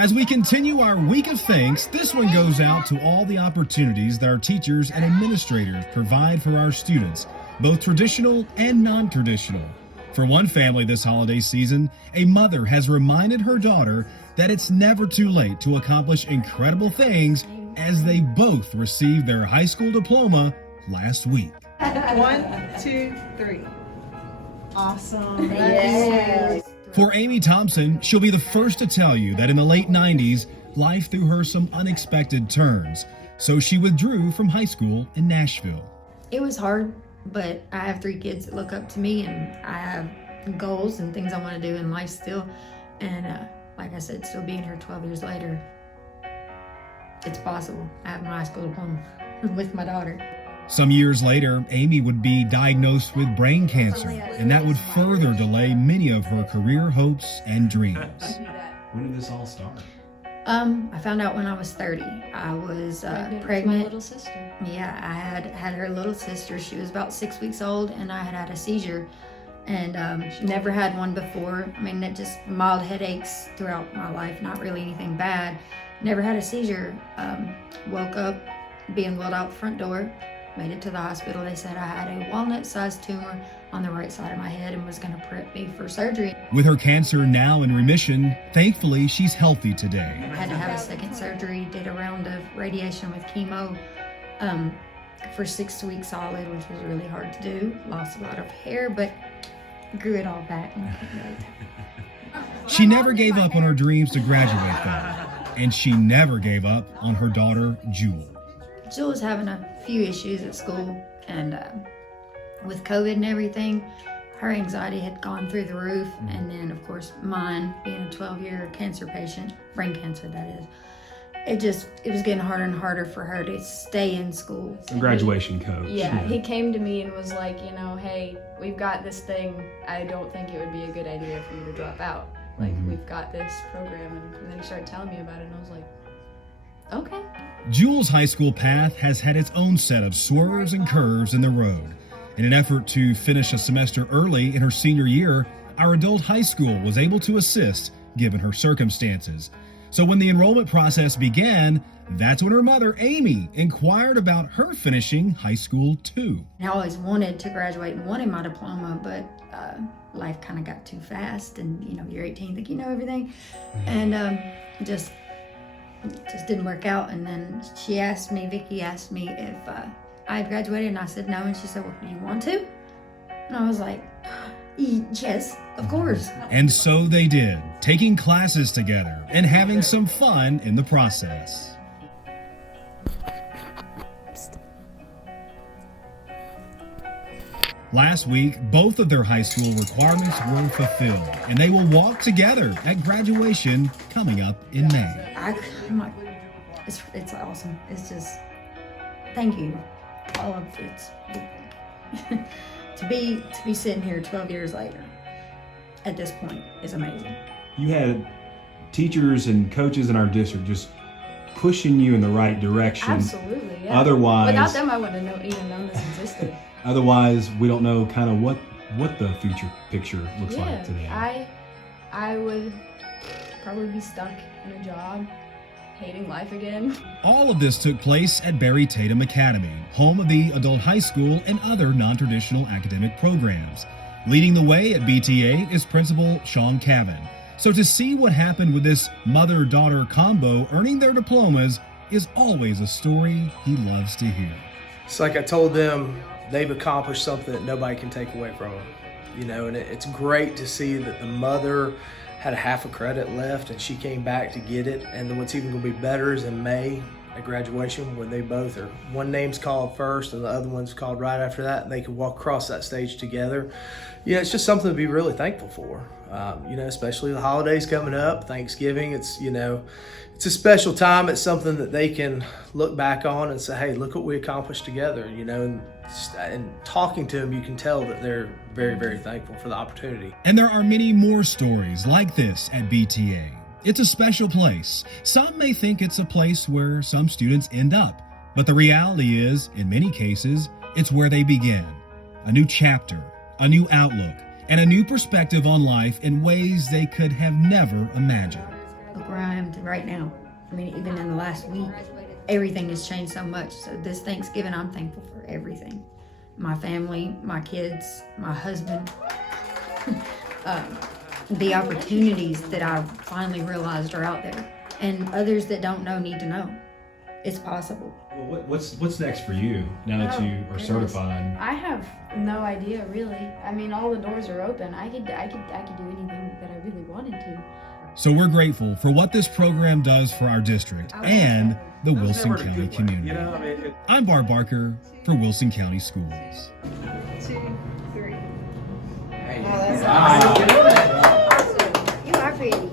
As we continue our week of thanks, this one goes out to all the opportunities that our teachers and administrators provide for our students, both traditional and non-traditional. For one family this holiday season, a mother has reminded her daughter that it's never too late to accomplish incredible things as they both received their high school diploma last week. 1, 2, 3. Awesome. Yes. For Amy Thompson, she'll be the first to tell you that in the late 90s, life threw her some unexpected turns, so she withdrew from high school in Nashville. It was hard, but I have 3 kids that look up to me, and I have goals and things I want to do in life still. And like I said, still being here 12 years later, it's possible. I have my high school diploma with my daughter. Some years later, Amy would be diagnosed with brain cancer, and that would further delay many of her career hopes and dreams. When did this all start? I found out when I was 30. I was pregnant. My little sister. Yeah, I had her little sister. She was about 6 weeks old, and I had a seizure, and never had one before. I mean, it just mild headaches throughout my life, not really anything bad. Never had a seizure. Woke up being wheeled out the front door. Made it to the hospital. They said I had a walnut-sized tumor on the right side of my head and was going to prep me for surgery. With her cancer now in remission, thankfully she's healthy today. I had to have a second surgery, did a round of radiation with chemo for 6 weeks solid, which was really hard to do. Lost a lot of hair, but grew it all back. She never gave up on her dreams to graduate though, and she never gave up on her daughter, Jewel. Jill was having a few issues at school, and with COVID and everything, her anxiety had gone through the roof. And then, of course, mine, being a 12-year cancer patient, brain cancer that is, it was getting harder and harder for her to stay in school. Some graduation coach. Yeah, he came to me and was like, hey, we've got this thing. I don't think it would be a good idea for you to drop out. Like, we've got this program. And then he started telling me about it, and I was like, okay. Jewel's high school path has had its own set of swerves and curves in the road. In an effort to finish a semester early in her senior year, our adult high school was able to assist given her circumstances. So when the enrollment process began, that's when her mother, Amy, inquired about her finishing high school too. I always wanted to graduate and wanted my diploma, but life kind of got too fast, and you're 18, think you know everything, and just didn't work out. And then Vicky asked me if I had graduated, and I said no, and she said, well, do you want to? And I was like, yes, of course. And so they did, taking classes together and having some fun in the process. Last week, both of their high school requirements were fulfilled, and they will walk together at graduation coming up in May. I'm like, it's awesome. It's just, thank you. All of it. to be sitting here 12 years later at this point is amazing. You had teachers and coaches in our district just pushing you in the right direction. Absolutely, yeah. Otherwise, without them, I wouldn't have even known this existed. Otherwise, we don't know kind of what the future picture looks like today. I would probably be stuck in a job, hating life again. All of this took place at Barry Tatum Academy, home of the adult high school and other non-traditional academic programs. Leading the way at BTA is Principal Sean Cavan. So to see what happened with this mother-daughter combo earning their diplomas is always a story he loves to hear. It's like I told them, they've accomplished something that nobody can take away from them. And it's great to see that the mother had a half a credit left and she came back to get it. And then what's even going to be better is in May at graduation when they both are, one name's called first and the other one's called right after that, and they can walk across that stage together. It's just something to be really thankful for. Especially the holidays coming up, Thanksgiving, it's a special time. It's something that they can look back on and say, hey, look what we accomplished together, and talking to them, you can tell that they're very, very thankful for the opportunity. And there are many more stories like this at BTA. It's a special place. Some may think it's a place where some students end up, but the reality is, in many cases, it's where they begin. A new chapter, a new outlook, and a new perspective on life in ways they could have never imagined. Look where I am to right now. I mean, even in the last week, everything has changed so much. So this Thanksgiving, I'm thankful for everything. My family, my kids, my husband, the opportunities that I finally realized are out there. And others that don't know need to know. It's possible. Well, what's next for you now that Oh, you are goodness. certified? I have no idea really. I mean, all the doors are open. I could do anything that I really wanted to. So we're grateful for what this program does for our district and the Wilson County community. I'm Barb Barker for Wilson County Schools. 2, 3. Hey. Oh, that's Wow. awesome. You are pretty.